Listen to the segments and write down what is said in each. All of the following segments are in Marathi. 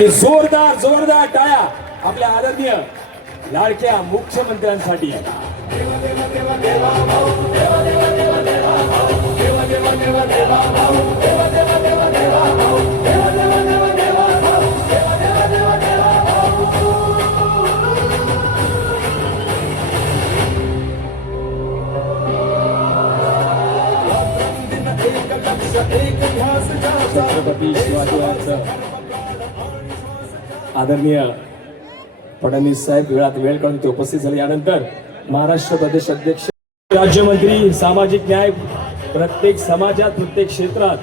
एक जोरदार जोरदार टाळ्या आपल्या आदरणीय लाडक्या मुख्यमंत्र्यांसाठी. छत्रपती शिवाजी आदरणीय फडणवीस साहेब वेळात वेळ काढून ते उपस्थित झाले. यानंतर महाराष्ट्र प्रदेश अध्यक्ष राज्यमंत्री सामाजिक न्याय, प्रत्येक समाजात प्रत्येक क्षेत्रात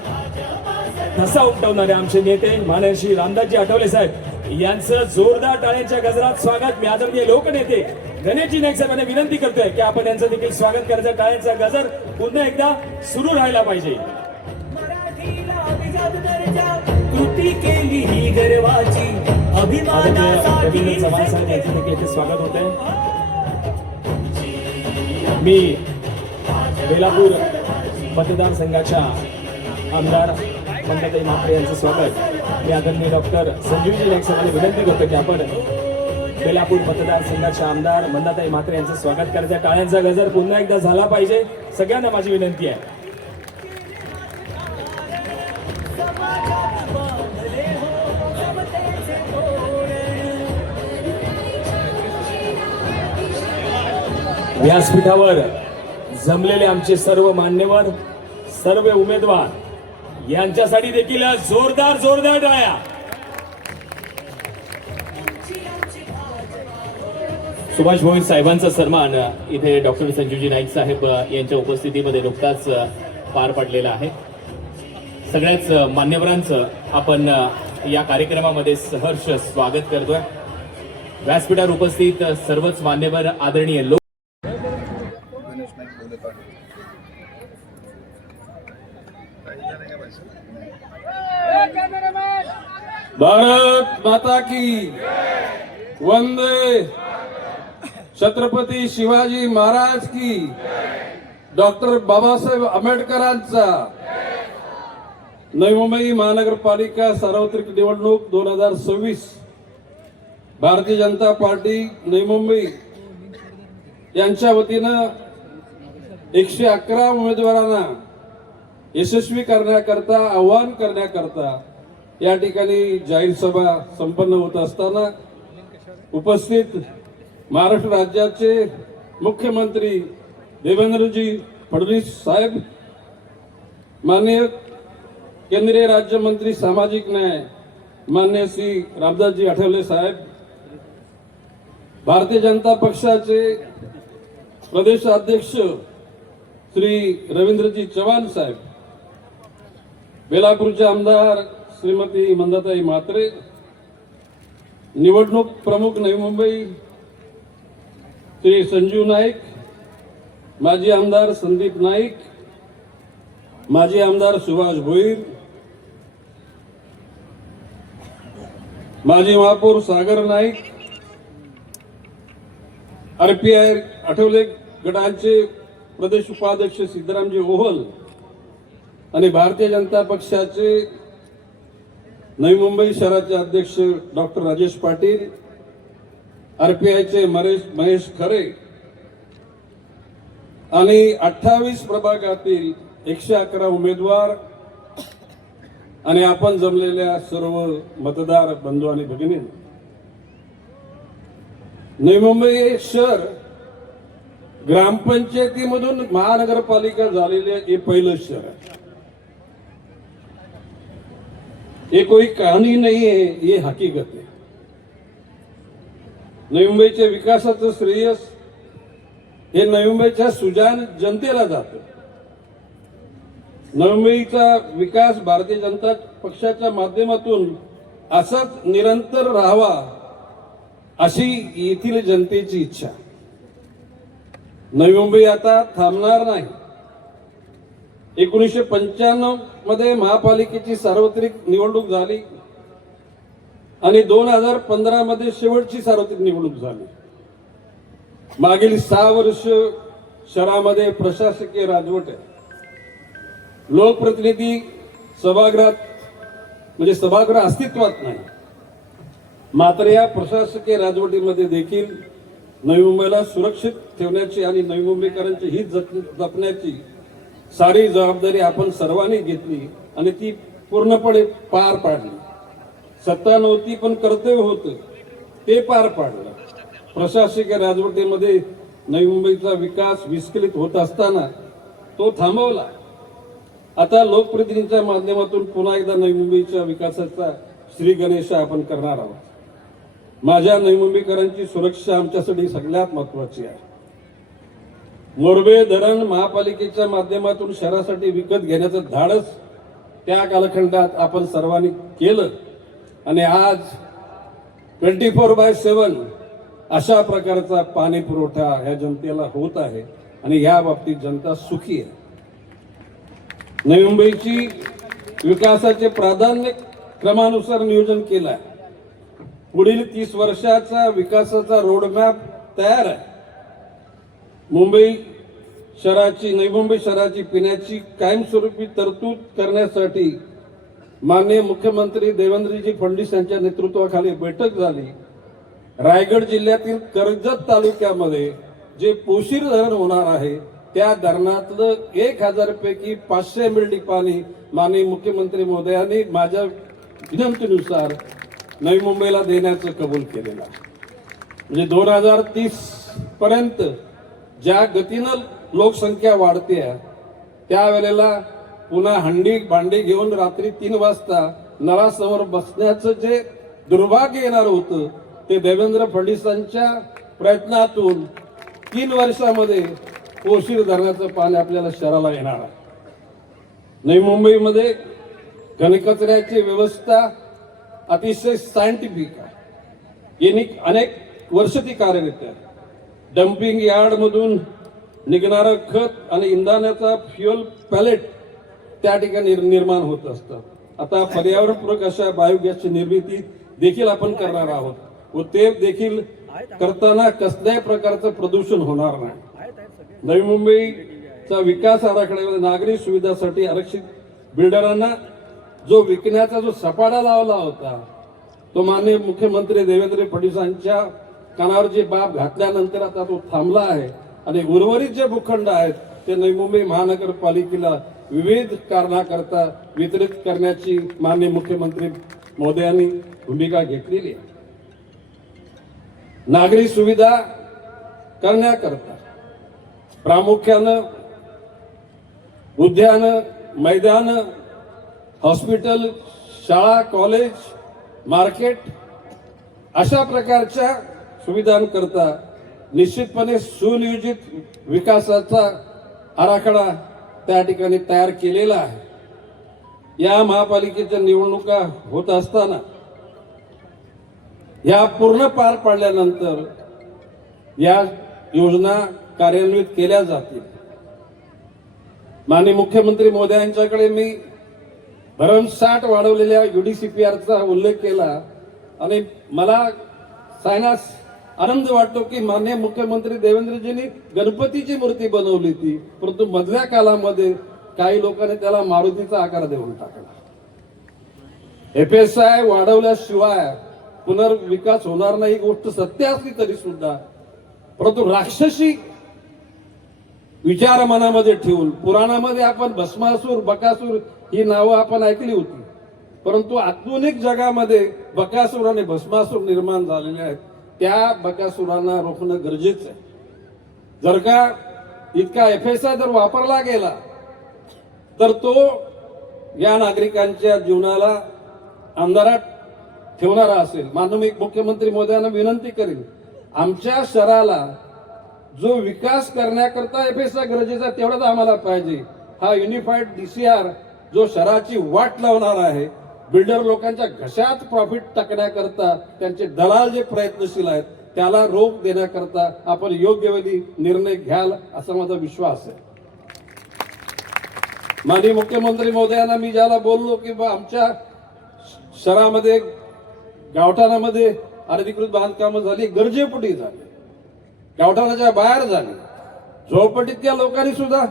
ठसा उमटवणारे आमचे नेते माननीय श्री रामदासजी आठवले साहेब यांचं जोरदार टाळ्यांच्या गजरात स्वागत. मी आदरणीय लोकनेते गणेशजी नाईक साहेबांना विनंती करतोय की आपण यांचं देखील स्वागत करायचं. टाळ्यांचा गजर पुन्हा एकदा सुरू राहायला पाहिजे. कृती केली ही गर्वाची अभिमानासाठी स्वागत होते. मी बेलापूर मतदारसंघाच्या आमदार मंदाताई म्हात्रे यांचं स्वागत. मी आदरणीय डॉक्टर संजीवजी नाईक साहेबांना विनंती करतो की आपण बेलापूर मतदारसंघाच्या आमदार मंदाताई म्हात्रे यांचं स्वागत करायचं. टाळ्यांचा गजर पुन्हा एकदा झाला पाहिजे. सगळ्यांना माझी विनंती आहे. व्यासपीठावर जमलेले आमचे सर्व मान्यवर, सर्व उमेदवार यांच्यासाठी देखील जोरदार जोरदार टाळ्या. सुभाष भोईर साहेबांचा सन्मान इथे डॉक्टर संजीवजी नाईक साहेब यांच्या उपस्थितीमध्ये नुकताच पार पडलेला आहे. सगळ्याच मान्यवरांचं आपण या कार्यक्रमामध्ये सहर्ष स्वागत करतोय. व्यासपीठावर उपस्थित सर्वच मान्यवर आदरणीय लोक भारत माता की वंदे, छत्रपती शिवाजी महाराज की, डॉक्टर बाबासाहेब आंबेडकरांचा. नवी मुंबई महानगरपालिका सार्वत्रिक निवडणूक 2026 भारतीय जनता पार्टी नवी मुंबई यांच्या वतीनं 111 उमेदवारांना यशस्वी करण्याकरता, आवाहन करण्याकरता या ठिकाणी जाहीर सभा संपन्न होत असताना उपस्थित महाराष्ट्र राज्याचे मुख्यमंत्री देवेंद्रजी फडणवीस साहेब, माननीय केंद्रीय राज्यमंत्री सामाजिक न्याय माननीय श्री रामदासजी आठवले साहेब, भारतीय जनता पक्षाचे प्रदेश अध्यक्ष श्री रवींद्रजी चव्हाण साहेब, बेलापूरचे आमदार श्रीमती मंदाताई म्हात्रे, निवडणूक प्रमुख नवी मुंबई श्री संजीव नाईक, माजी आमदार संदीप नाईक, माजी आमदार सुभाष भोईर, माजी महापौर सागर नाईक, आरपीआय आठवले गटाचे प्रदेश उपाध्यक्ष सिद्धरामजी ओहल आणि भारतीय जनता पक्षाचे नवी मुंबई शहराचे अध्यक्ष डॉक्टर राजेश पाटील, आरपीआयचे महेश खरे आणि 28 प्रभागातील 111 उमेदवार आणि आपण जमलेल्या सर्व मतदार बंधू आणि भगिनी. नवी मुंबई शहर ग्रामपंचायतीमधून महानगरपालिका झालेले हे पहिलं शहर आहे. ये कोई कहाणी नहीं है, ये हकीकत है. नवी मुंबईच्या विकासाचं श्रेय हे नवी मुंबईच्या सुजाण जनतेला जातं. नवी मुंबईचा विकास भारतीय जनता पक्षाच्या माध्यमातून असाच निरंतर राहावा अशी येथील जनतेची इच्छा. नवी मुंबई आता थांबणार नाही. 1995 मध्ये महापालिकेची सार्वत्रिक निवडणूक झाली आणि 2015 मध्ये शेवटची सार्वत्रिक निवडणूक झाली. मागील 6 वर्ष शहरामध्ये प्रशासकीय राजवट आहे. लोकप्रतिनिधी सभागृहात म्हणजे सभागृह अस्तित्वात नाही. मात्र या प्रशासकीय राजवटीमध्ये देखील नवी मुंबईला सुरक्षित ठेवण्याची आणि नवी मुंबईकरांची हित जपण्याची सारी जबाबदारी आपण सर्वांनी घेतली आणि ती पूर्णपणे पार पाडली. सत्ता नव्हती पण कर्तव्य होतं ते पार पाडलं. प्रशासकीय राजवटीमध्ये नवी मुंबईचा विकास विस्कळीत होत असताना तो थांबवला. आता लोकप्रतिनिधींच्या माध्यमातून पुन्हा एकदा नवी मुंबईच्या विकासाचा श्री गणेश आपण करणार आहोत. माझ्या नवी मुंबईकरांची सुरक्षा आमच्यासाठी सगळ्यात महत्वाची आहे. मोरबे धरण महापालिकेच्या माध्यमातून शहरासाठी विकत घेण्याचं धाडस त्या कालखंडात आपण सर्वांनी केलं आणि आज 24/7 अशा प्रकारचा पाणी पुरवठा ह्या जनतेला होत आहे आणि या बाबतीत जनता सुखी आहे. नवी मुंबईची विकासाचे प्राधान्य क्रमानुसार नियोजन केलं आहे. पुढील 30 वर्षाचा विकासाचा रोडमॅप तयार आहे. नवी मुंबई शहराची पिण्याची कायमस्वरूपी तरतूद करण्यासाठी माननीय मुख्यमंत्री देवेंद्रजी फडणवीस यांच्या नेतृत्वाखाली बैठक झाली. रायगड जिल्ह्यातील कर्जत तालुक्यामध्ये जे पोशीर धरण होणार आहे त्या धरणातलं 1000 पैकी 500 मिली पाणी माननीय मुख्यमंत्री महोदयांनी माझ्या विनंतीनुसार नवी मुंबईला देण्याचं कबूल केलेलं आहे. म्हणजे 2030 पर्यंत ज्या गतीनं लोकसंख्या वाढते त्यावेळेला पुन्हा हंडी भांडी घेऊन रात्री 3 वाजता नळासमोर बसण्याचं जे दुर्भाग्य येणार होतं ते देवेंद्र फडणवीसांच्या प्रयत्नातून 3 वर्षामध्ये पोशीर धरणाचं पाणी आपल्याला शहराला येणार आहे. नवी मुंबईमध्ये घनकचऱ्याची व्यवस्था अतिशय सायंटिफिक आहे. यांनी अनेक वर्ष ती कार्यरत आहे. डम्पिंग यार्ड मधून निघणारं खत आणि इंधनाचा फ्युएल पॅलेट त्या ठिकाणी निर्माण होत असतात. आता पर्यावरणपूरक अशा बायोगॅसची निर्मिती देखील आपण करणार आहोत व ते देखील करताना कसल्याही प्रकारचं प्रदूषण होणार नाही. नवी मुंबईचा विकास आराखड्यामध्ये नागरी सुविधासाठी आरक्षित बिल्डरांना जो विकण्याचा जो सपाटा लावला होता तो माननीय मुख्यमंत्री देवेंद्र फडणवीसांच्या कानावर जी बाब घातल्यानंतर आता तो थांबला आहे आणि उर्वरित जे भूखंड आहेत ते नवी मुंबई महानगरपालिकेला विविध कारणाकरता वितरित करण्याची माननीय मुख्यमंत्री महोदयांनी भूमिका घेतलेली आहे. नागरी सुविधा करण्याकरता प्रामुख्यानं उद्यान, मैदान, हॉस्पिटल, शाळा, कॉलेज, मार्केट अशा प्रकारच्या सुविधांकरता निश्चितपणे सुनियोजित विकासाचा आराखडा त्या ठिकाणी तयार केलेला आहे. या महापालिकेच्या निवडणुका होत असताना या पूर्ण पार पाडल्यानंतर या योजना कार्यान्वित केल्या जातील. माननीय मुख्यमंत्री महोदयांच्याकडे मी भरमसाठ वाढवलेल्या UDCPRचा उल्लेख केला आणि मला सायनास आनंद वाटतो की माननीय मुख्यमंत्री देवेंद्रजींनी गणपतीची मूर्ती बनवली होती परंतु मधल्या काळामध्ये काही लोकांनी त्याला मारुतीचा आकार देऊन टाकला. FSI वाढवल्याशिवाय पुनर्विकास होणार नाही ही गोष्ट सत्य असली तरी सुद्धा परंतु राक्षसी विचार मनामध्ये ठेवून पुराणामध्ये आपण भस्मासूर, बकासूर ही नावं आपण ऐकली होती परंतु आधुनिक जगामध्ये बकासूर आणि भस्मासूर निर्माण झालेले आहेत. त्या बकासुरांना रोखणं गरजेचं आहे. जर का इतका FSI जर वापरला गेला तर तो या नागरिकांच्या जीवनाला अंधारात ठेवणारा असेल. माननीय मुख्यमंत्री महोदयांना विनंती करेन आमच्या शहराला जो विकास करण्याकरता FSI गरजेचा तेवढाच आम्हाला पाहिजे. हा युनिफाईड DCR जो शहराची वाट लावणार आहे बिल्डर लोकांच्या घशात प्रॉफिट टाकण्याकरता त्यांचे दलाल जे प्रयत्नशील आहेत त्याला रोख देण्याकरता आपण योग्य वेळी निर्णय घ्याल असा माझा विश्वास आहे. माननीय मुख्यमंत्री महोदयांना मी ज्याला बोललो की बा आमच्या शहरामध्ये गावठाणामध्ये अनधिकृत बांधकामं झाली, गरजेपोटी झाली, गावठाणाच्या बाहेर झाली. झोपडीतल्या लोकांनी सुद्धा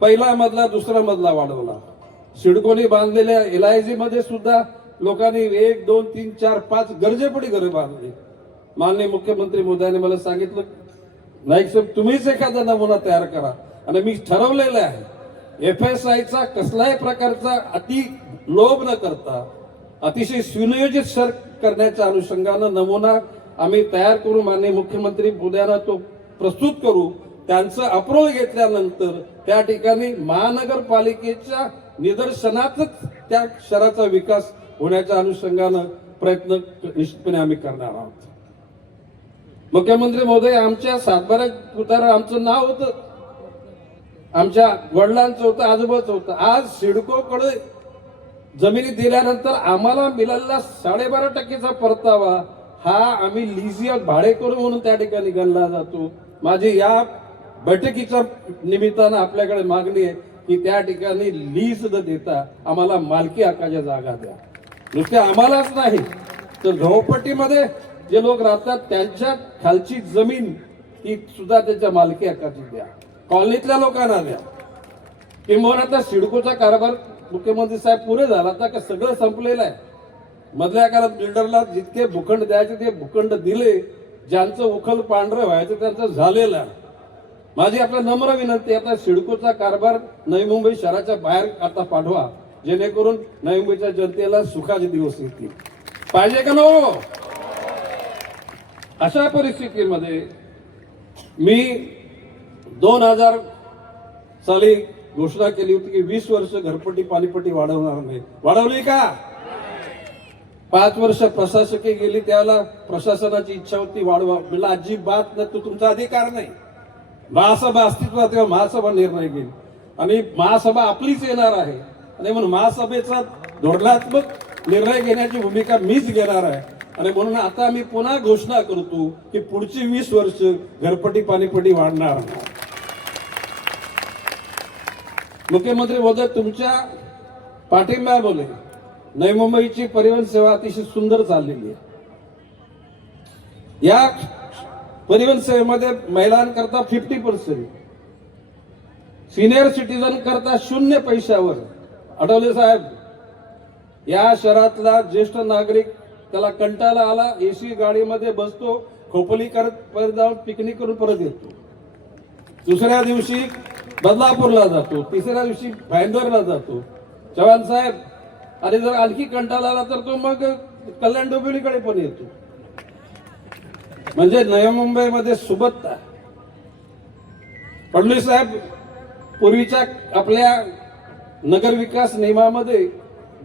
पहिला मजला दुसरा मजला वाढवला. सिडकोनी बांधलेल्या LIG मध्ये सुद्धा लोकांनी 1, 2, 3, 4, 5 गरजेपडी घरं बांधली. माननीय मुख्यमंत्री मोदयांनी मला सांगितलं, नाईक साहेब तुम्हीच एखादा नमुना तयार करा. आणि मी ठरवलेलं आहे FSIचा कसल्याही प्रकारचा अति लोभ न करता अतिशय सुनियोजित सर करण्याच्या अनुषंगानं नमुना आम्ही तयार करू. माननीय मुख्यमंत्री मोदयांना तो प्रस्तुत करू. त्यांचं अप्रूव्हल घेतल्यानंतर त्या ठिकाणी महानगरपालिकेच्या निदर्शनातच त्या शहराचा विकास होण्याच्या अनुषंगानं प्रयत्न निश्चितपणे आम्ही करणार आहोत. मुख्यमंत्री महोदय, आमच्या सातबारा उतारा आमचं नाव होतं, आमच्या वडिलांचं होतं, आजोबाचं होतं. आज सिडकोकडे जमिनी दिल्यानंतर आम्हाला मिळालेला 12.5% परतावा हा आम्ही लिझिया भाडेकरू म्हणून त्या ठिकाणी गणला जातो. माझी या बैठकीच्या निमित्तानं आपल्याकडे मागणी आहे की त्या ठिकाणी लीज न देता आम्हाला मालकी हक्काच्या जागा द्या. नुसत्या आम्हालाच नाही तर झोपडपट्टीमध्ये जे लोक राहतात त्यांच्या खालची जमीन ही सुद्धा त्याच्या मालकी हक्काची द्या. कॉलनीतल्या लोकांना द्या. किंबहुना आता सिडकोचा कारभार मुख्यमंत्री साहेब पुरे झाला, आता का सगळं संपलेलं आहे. मधल्या काळात बिल्डरला जितके भूखंड द्यायचे ते भूखंड दिले. ज्यांचं उखल पांढरं व्हायचं त्यांचं झालेलं आहे. माझी आपला नम्र विनंती, आता सिडकोचा कारभार नवी मुंबई शहराच्या बाहेर आता पाठवा, जेणेकरून नवी मुंबईच्या जनतेला सुखाचे दिवस येतील. पाहिजे का नको? अशा परिस्थितीमध्ये मी 2000 साली घोषणा केली होती की 20 वर्ष घरपट्टी पाणीपट्टी वाढवणार नाही. वाढवली का? 5 वर्ष प्रशासकीय गेली, त्यावेळेला प्रशासनाची इच्छा होती वाढवा. मला अजिबात नाही, तो तुमचा अधिकार नाही. महासभा अस्तित्वात तेव्हा महासभा निर्णय घेईल आणि महासभा आपलीच येणार आहे आणि म्हणून महासभेचा धोरणात्मक निर्णय घेण्याची भूमिका मीच घेणार आहे. आणि म्हणून आता आम्ही पुन्हा घोषणा करतो की पुढची 20 वर्ष घरपट्टी पाणीपट्टी वाढणार नाही. मुख्यमंत्री महोदय, तुमच्या पाठिंब्यामुळे नवी मुंबईची परिवहन सेवा अतिशय सुंदर चाललेली आहे. या परिवहन सेवेमध्ये महिलांकरता 50%, सिनियर सिटीजन करता 0 पैशावर. आठवले साहेब, या शहरातला ज्येष्ठ नागरिक त्याला कंटाळा आला, AC गाडीमध्ये बसतो, खोपली करत परत जाऊन पिकनिक करून परत येतो. दुसऱ्या दिवशी बदलापूरला जातो, तिसऱ्या दिवशी भाईंदरला जातो. चव्हाण साहेब, आणि जर आणखी कंटाळा आला तर तो मग कल्याण डोंबिवलीकडे पण येतो. म्हणजे नवी मुंबईमध्ये सुबत्ता. फडणवीस साहेब, पूर्वीच्या आपल्या नगर विकास नियमामध्ये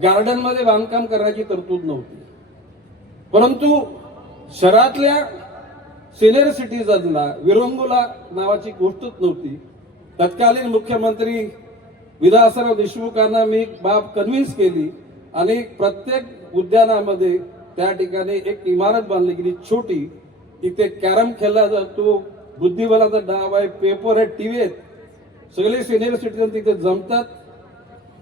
गार्डन मध्ये बांधकाम करण्याची तरतूद नव्हती, परंतु शहरातल्या सिनियर सिटीजनला विरंगुला नावाची गोष्टच नव्हती. तत्कालीन मुख्यमंत्री विलासराव देशमुखांना मी बाब कन्व्हिन्स केली आणि प्रत्येक उद्यानामध्ये त्या ठिकाणी एक इमारत बांधली गेली छोटी. तिथे कॅरम खेळला जातो, बुद्धिबळाचा डाव आहे, पेपर आहे, टीव्ही आहेत. सगळे सिनियर सिटीजन तिथे जमतात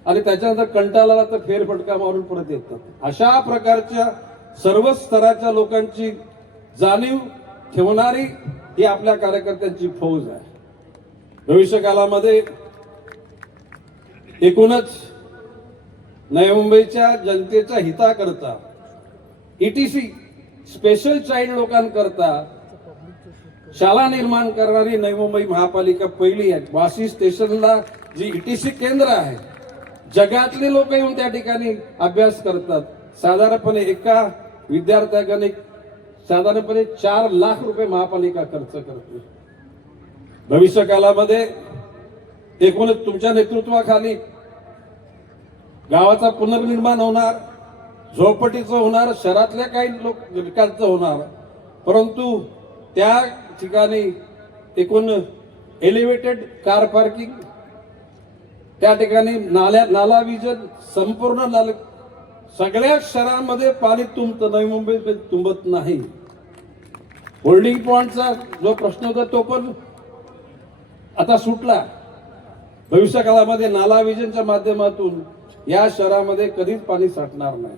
आणि त्याच्यानंतर कंटाळाला तर फेरफटका मारून परत येतात. अशा प्रकारच्या सर्व स्तराच्या लोकांची जाणीव ठेवणारी ही आपल्या कार्यकर्त्यांची फौज आहे. भविष्यकालामध्ये एकूणच नवी मुंबईच्या जनतेच्या हिताकरता ETC स्पेशल चाइल्ड लोकांकरता शाळा निर्माण करणारी नवी मुंबई महापालिका पहिली आहे. वाशी स्टेशनला जी ETC केंद्र आहे, जगातले लोक येऊन त्या ठिकाणी अभ्यास करतात. साधारणपणे एका विद्यार्थ्याकडे साधारणपणे 4 लाख रुपये महापालिका खर्च करते. भविष्य कालामध्ये एकूणच तुमच्या नेतृत्वाखाली गावाचा पुनर्निर्माण होणार, झोपडीचं होणार, शहरातल्या काही लोकांचं होणार. परंतु त्या ठिकाणी एकूण एलिव्हेटेड कार पार्किंग, त्या ठिकाणी नाला विजन, संपूर्ण सगळ्या शहरांमध्ये पाणी तुंबतं, नवी मुंबईत तुंबत नाही. होल्डिंग पॉइंटचा जो प्रश्न होता तो पण आता सुटला. भविष्य काळामध्ये नाला विजनच्या माध्यमातून या शहरामध्ये कधीच पाणी साठणार नाही.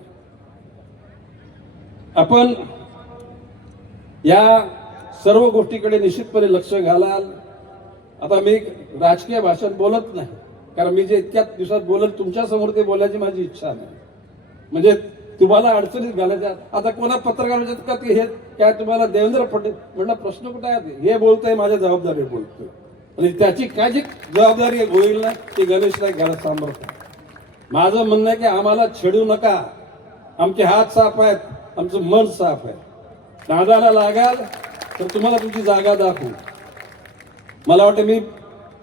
आपण या सर्व गोष्टीकडे निश्चितपणे लक्ष घालाल. आता मी राजकीय भाषण बोलत नाही, कारण मी जे इतक्या दिवसात बोलत तुमच्या समोर ते बोलायची माझी इच्छा नाही. म्हणजे तुम्हाला अडचणीत घालायच्या. आता कोणा पत्रकार म्हणतात का की हे काय तुम्हाला देवेंद्र फडणवीस म्हणलं प्रश्न कुठे आहे? हे बोलतंय माझ्या जबाबदारी बोलतोय आणि त्याची काय जी जबाबदारी होईल ना ती गणेश नाईक घरात सांभाळतो. माझं म्हणणं आहे की आम्हाला छेडू नका. आमचे हात साफ आहेत, आमचं मन साफ आहे. नादाला लागाल तर तुम्हाला तुमची जागा दाखवू. मला वाटतं मी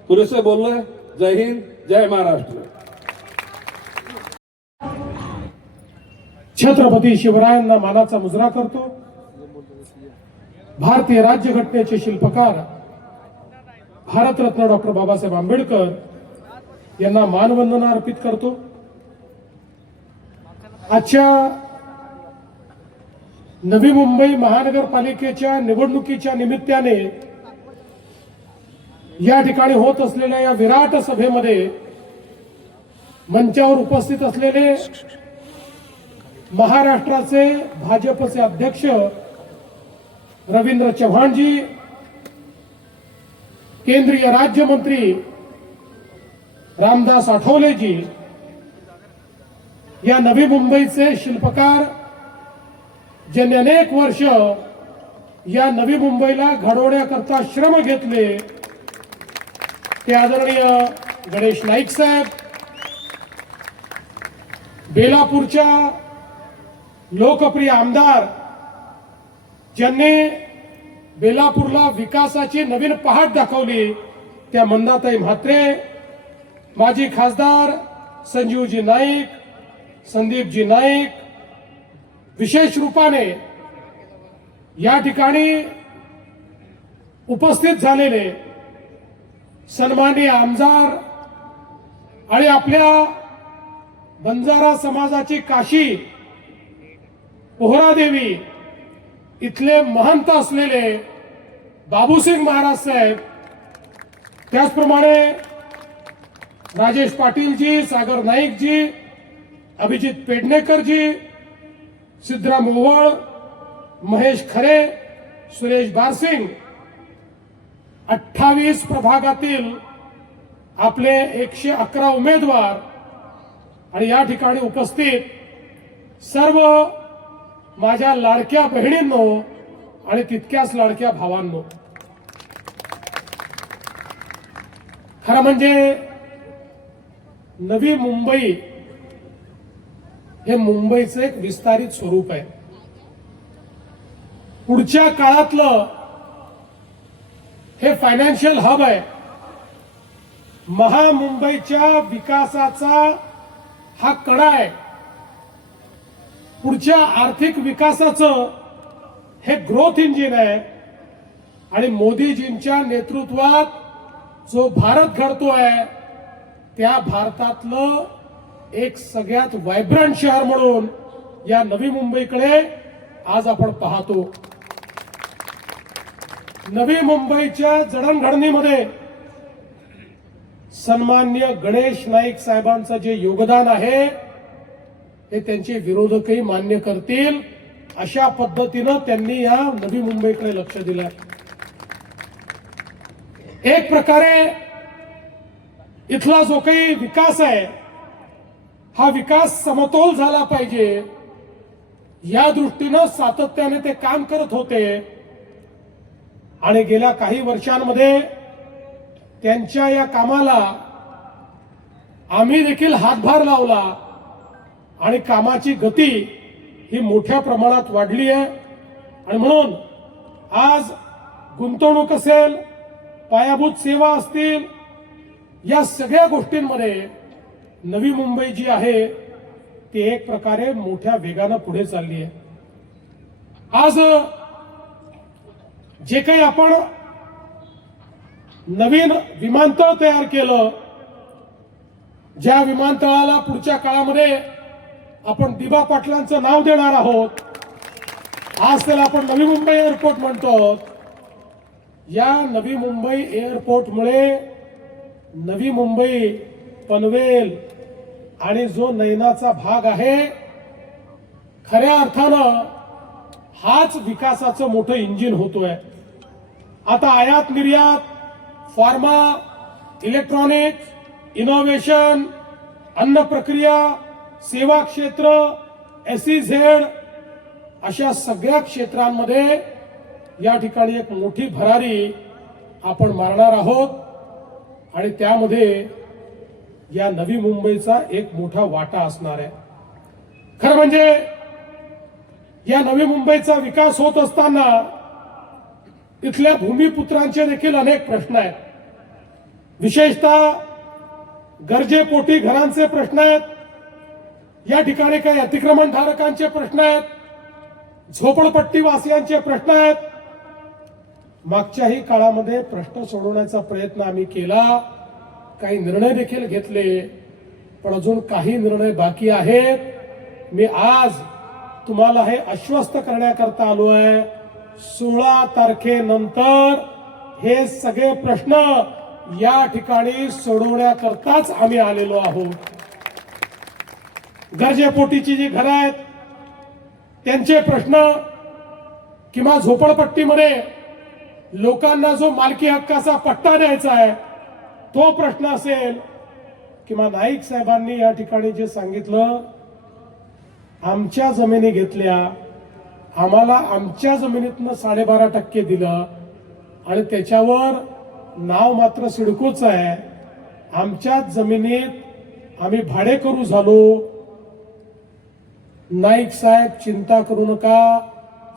पुरेसे बोललोय. जय हिंद, जय महाराष्ट्र. छत्रपती शिवरायांना मानाचा मुजरा करतो. भारतीय राज्यघटनेचे शिल्पकार भारतरत्न डॉक्टर बाबासाहेब आंबेडकर यांना मानवंदना अर्पित करतो. आजच्या नवी मुंबई महानगरपालिकेच्या निवडणुकीच्या निमित्ताने या ठिकाणी होत असलेल्या या विराट सभेमध्ये मंचावर उपस्थित असलेले महाराष्ट्राचे भाजपचे अध्यक्ष रवींद्र चव्हाणजी, केंद्रीय राज्यमंत्री रामदास आठवलेजी, या नवी मुंबईचे शिल्पकार ज्यांनी अनेक वर्ष या नवी मुंबईला घडवण्याकरता श्रम घेतले ते आदरणीय गणेश नाईक साहेब, बेलापूरच्या लोकप्रिय आमदार ज्यांनी बेलापूरला विकासाची नवीन पहाट दाखवली त्या मंदाताई म्हात्रे, माजी खासदार संजीवजी नाईक, संदीपजी नाईक, विशेष रूपाने या ठिकाणी उपस्थित झालेले सन्माननीय आमदार आणि आपल्या बंजारा समाजाची काशी पोहरादेवी इथले महंत असलेले बाबूसिंग महाराज साहेब, त्याचप्रमाणे राजेश पाटीलजी, सागर नाईकजी, अभिजित पेडणेकरजी, सिद्धराम ओवळ, महेश खरे, सुरेश बारसिंग, 28 प्रभागातील आपले 111 उमेदवार आणि या ठिकाणी उपस्थित सर्व माझ्या लाडक्या बहिणींनो आणि तितक्याच लाडक्या भावांनो, खरं म्हणजे नवी मुंबई हे मुंबईचं एक विस्तारित स्वरूप आहे. पुढच्या काळातलं हे फायनान्शियल हब आहे. महामुंबईच्या विकासाचा हा कणा आहे. पुढच्या आर्थिक विकासाचं हे ग्रोथ इंजिन आहे आणि मोदीजींच्या नेतृत्वात जो भारत घडतोय त्या भारतातलं एक सगळ्यात व्हायब्रंट शहर म्हणून या नवी मुंबईकडे आज आपण पाहतो. नवी मुंबईच्या जडणघडणीमध्ये सन्माननीय गणेश नाईक साहेबांचं जे योगदान आहे हे त्यांचे विरोधकही मान्य करतील. अशा पद्धतीनं त्यांनी या नवी मुंबईकडे लक्ष दिलं. एक प्रकारे इथला जो काही विकास आहे हा विकास समतोल झाला पाहिजे या दृष्टीनं सातत्याने ते काम करत होते आणि गेल्या काही वर्षांमध्ये त्यांच्या या कामाला आम्ही देखील हातभार लावला आणि कामाची गती ही मोठ्या प्रमाणात वाढली आहे. आणि म्हणून आज गुंतवणूक असेल, पायाभूत सेवा असतील, या सगळ्या गोष्टींमध्ये नवी मुंबई जी आहे ती एक प्रकारे मोठ्या वेगानं पुढे चालली आहे. आज जे काही आपण नवीन विमानतळ तयार केलं, ज्या विमानतळाला पुढच्या काळामध्ये आपण दिबा पाटलांचं नाव देणार आहोत, आज त्याला आपण नवी मुंबई एअरपोर्ट म्हणतो. या नवी मुंबई एअरपोर्टमुळे नवी मुंबई, पनवेल आणि जो नैनाचा भाग आहे खऱ्या अर्थानं हाच विकासाचं मोठं इंजिन होतोय. आता आयात निर्यात, फार्मा, इलेक्ट्रॉनिक्स, इनोव्हेशन, अन्न प्रक्रिया, सेवा क्षेत्र, SEZ अशा सगळ्या क्षेत्रांमध्ये या ठिकाणी एक मोठी भरारी आपण मारणार आहोत आणि त्यामध्ये या नवी मुंबईचा एक मोठा वाटा असणार आहे. खरं म्हणजे या नवी मुंबईचा विकास होत असताना इथल्या भूमिपुत्रांचे देखील अनेक प्रश्न आहेत. विशेषतः गरजेपोटी घरांचे प्रश्न आहेत. या ठिकाणी काही अतिक्रमणधारकांचे प्रश्न आहेत. झोपडपट्टी वासियांचे प्रश्न आहेत. मागच्याही काळामध्ये प्रश्न सोडवण्याचा प्रयत्न आम्ही केला. काही निर्णय देखील घेतले, पण अजून काही निर्णय बाकी आहेत. मी आज तुम्हाला हे आश्वस्त करण्याकरता आलो आहे, 16 तारखेनंतर हे सगळे प्रश्न या ठिकाणी सोडवण्याकरताच आम्ही आलेलो आहोत. गरजेपोटीची जी घरं आहेत त्यांचे प्रश्न किंवा झोपडपट्टीमध्ये लोकांना जो मालकी हक्काचा पट्टा द्यायचा आहे तो प्रश्न असेल, किंवा नाईक साहेबांनी या ठिकाणी जे सांगितलं, आमच्या जमिनी घेतल्या, आम्हाला आमच्या जमिनीतनं 12.5% दिलं आणि त्याच्यावर नाव मात्र सिडकोच आहे. आमच्याच जमिनीत आम्ही भाडेकरू झालो. नाईक साहेब चिंता करू नका,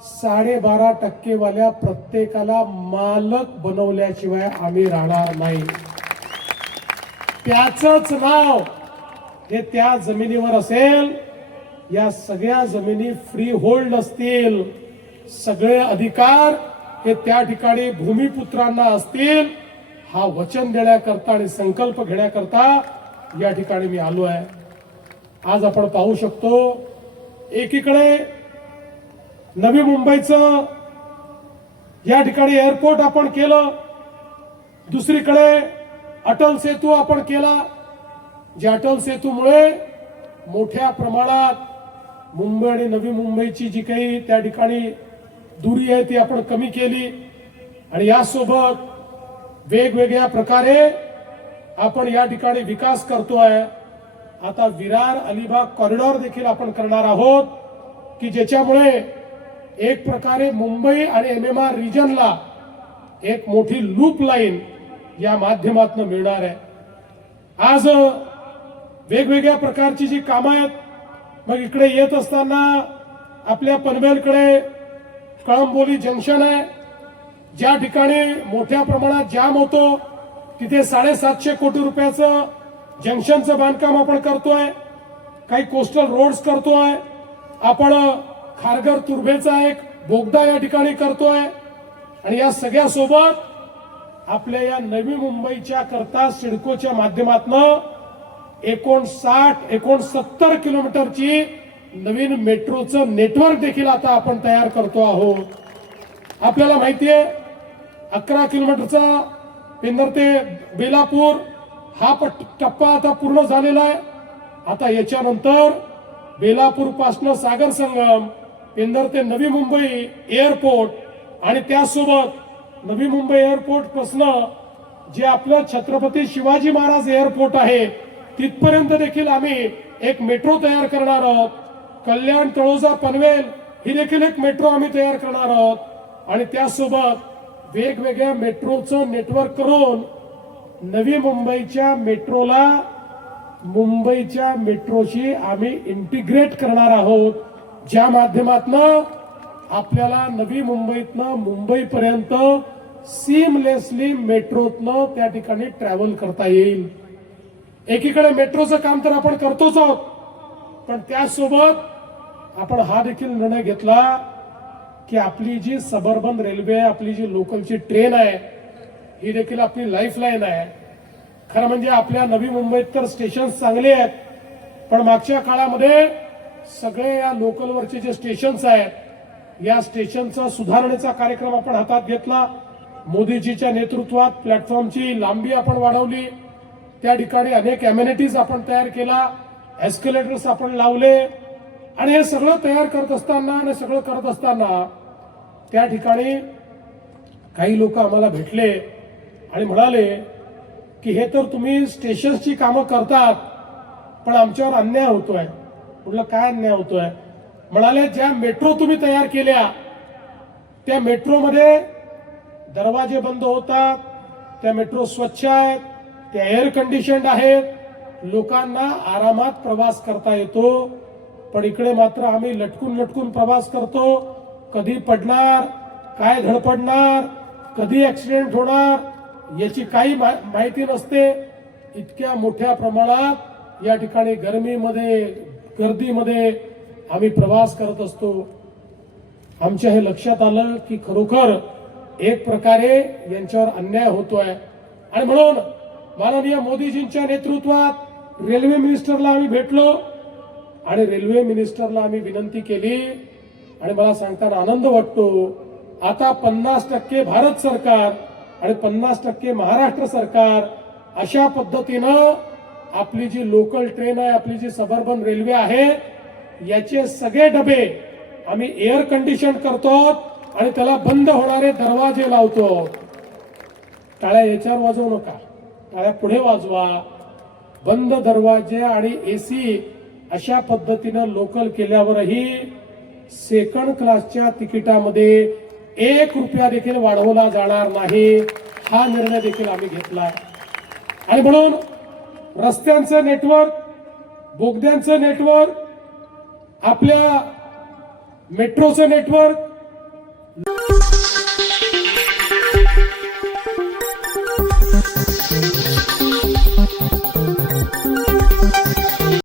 12.5% वाल्या प्रत्येकाला मालक बनवल्याशिवाय आम्ही राहणार नाही. त्याचंच नाव हे त्या जमिनीवर असेल. या सगळ्या जमिनी फ्री होल्ड असतील. सगळे अधिकार हे त्या ठिकाणी भूमिपुत्रांना असतील. हा वचन देण्याकरता आणि संकल्प घेण्याकरता या ठिकाणी मी आलो आहे. आज आपण पाहू शकतो, एकीकडे नवी मुंबईचं या ठिकाणी एअरपोर्ट आपण केलं, दुसरीकडे अटल सेतू आपण केला. ज्या अटल सेतूमुळे मोठ्या प्रमाणात मुंबई आणि नवी मुंबईची जी काही त्या ठिकाणी दुरी आहे ती आपण कमी केली आणि यासोबत वेगवेगळ्या प्रकारे आपण या ठिकाणी विकास करतोय. आता विरार अलिबाग कॉरिडॉर देखील आपण करणार आहोत की ज्याच्यामुळे एक प्रकारे मुंबई आणि MMR रिजनला एक मोठी लूप लाईन या माध्यमातून मिळणार आहे. आज वेगवेगळ्या प्रकारची जी कामं आहेत, मग इकडे येत असताना आपल्या पनवेलकडे कळंबोली जंक्शन आहे, ज्या ठिकाणी मोठ्या प्रमाणात जाम होतो, तिथे 750 कोटी रुपयाचं जंक्शनचं बांधकाम आपण करतोय. काही कोस्टल रोड्स करतोय आपण. खारघर तुर्भेचा एक बोगदा या ठिकाणी करतोय आणि या सगळ्या सोबत आपल्या या नवी मुंबईच्या करता सिडकोच्या माध्यमातून 59-69 किलोमीटरची नवीन मेट्रोचं नेटवर्क देखील आता आपण तयार करतो आहोत. आपल्याला माहिती आहे 11 किलोमीटरचा पिंदर ते बेलापूर हा टप्पा आता पूर्ण झालेला आहे. आता याच्यानंतर बेलापूर पासून सागर संगम, पिंदर ते नवी मुंबई एअरपोर्ट आणि त्यासोबत नवी मुंबई एअरपोर्ट पासून जे आपलं छत्रपती शिवाजी महाराज एअरपोर्ट आहे तिथपर्यंत देखील आम्ही एक मेट्रो तयार करणार आहोत. कल्याण, तळोजा, पनवेल ही देखील एक मेट्रो आम्ही तयार करणार आहोत आणि त्यासोबत वेगवेगळ्या मेट्रोचं नेटवर्क करून नवी मुंबईच्या मेट्रोला मुंबईच्या मेट्रोशी आम्ही इंटिग्रेट करणार आहोत, ज्या माध्यमातून आपल्याला नवी मुंबईतनं मुंबईपर्यंत सीमलेसली मेट्रोतनं त्या ठिकाणी ट्रॅव्हल करता येईल. एकीकडे मेट्रोचं काम तर आपण करतोच आहोत, पण त्यासोबत आपण हा देखील निर्णय घेतला की आपली जी सबअर्बन रेल्वे आहे, आपली जी लोकलची ट्रेन आहे, ही देखील आपली लाईफलाईन आहे. खरं म्हणजे आपल्या नवी मुंबईत तर स्टेशन चांगले आहेत, पण मागच्या काळामध्ये सगळे या लोकलवरचे जे स्टेशन्स आहेत या स्टेशनचा सुधारणेचा कार्यक्रम आपण हातात घेतला. मोदीजीच्या नेतृत्वात प्लॅटफॉर्मची लांबी आपण वाढवली, त्या ठिकाणी अनेक अमेनिटीज आपण तयार केला, एस्केलेटर्स आपण लावले आणि हे सगळं तयार करत असताना त्या ठिकाणी काही लोक आम्हाला भेटले आणि म्हणाले की हे तर तुम्ही स्टेशन्सची कामं करतात पण आमच्यावर अन्याय होतोय. म्हटलं काय अन्याय होतोय? म्हणाले ज्या मेट्रो तुम्ही तयार केल्या त्या मेट्रोमध्ये दरवाजे बंद होतात, त्या मेट्रो स्वच्छ आहेत, त्या एअर कंडिशन्ड आहेत, लोकांना आरामात प्रवास करता येतो. पण इकडे मात्र आम्ही लटकून लटकून प्रवास करतो. कधी पडणार, काय धडपडणार, कधी ऍक्सिडेंट होणार याची काही माहिती नसते. इतक्या मोठ्या प्रमाणात या ठिकाणी गर्मीमध्ये गर्दीमध्ये आम्ही प्रवास करत असतो. आमच्या हे लक्षात आलं की खरोखर एक प्रकारे यांच्यावर अन्याय होतोय. आणि म्हणून माननीय मोदीजींच्या नेतृत्वात रेल्वे मिनिस्टरला आम्ही भेटलो आणि रेल्वे मिनिस्टरला आम्ही विनंती केली. आणि मला सांगताना आनंद वाटतो, आता 50% भारत सरकार आणि 50% महाराष्ट्र सरकार अशा पद्धतीनं आपली जी लोकल ट्रेन आहे, आपली जी सबर्बन रेल्वे आहे, याचे सगळे डबे आम्ही एअर कंडिशन करतो आणि त्याला बंद होणारे दरवाजे लावतो. टाळ्या याच्यावर वाजवू नका, टाळ्या पुढे वाजवा. बंद दरवाजे आणि एसी अशा पद्धतीनं लोकल केल्यावरही सेकंड क्लासच्या तिकिटामध्ये 1 रुपया देखील वाढवला जाणार नाही, हा निर्णय देखील आम्ही घेतला. आणि म्हणून रस्त्यांचं नेटवर्क, बोगद्यांचं नेटवर्क, आपल्या मेट्रोचं नेटवर्क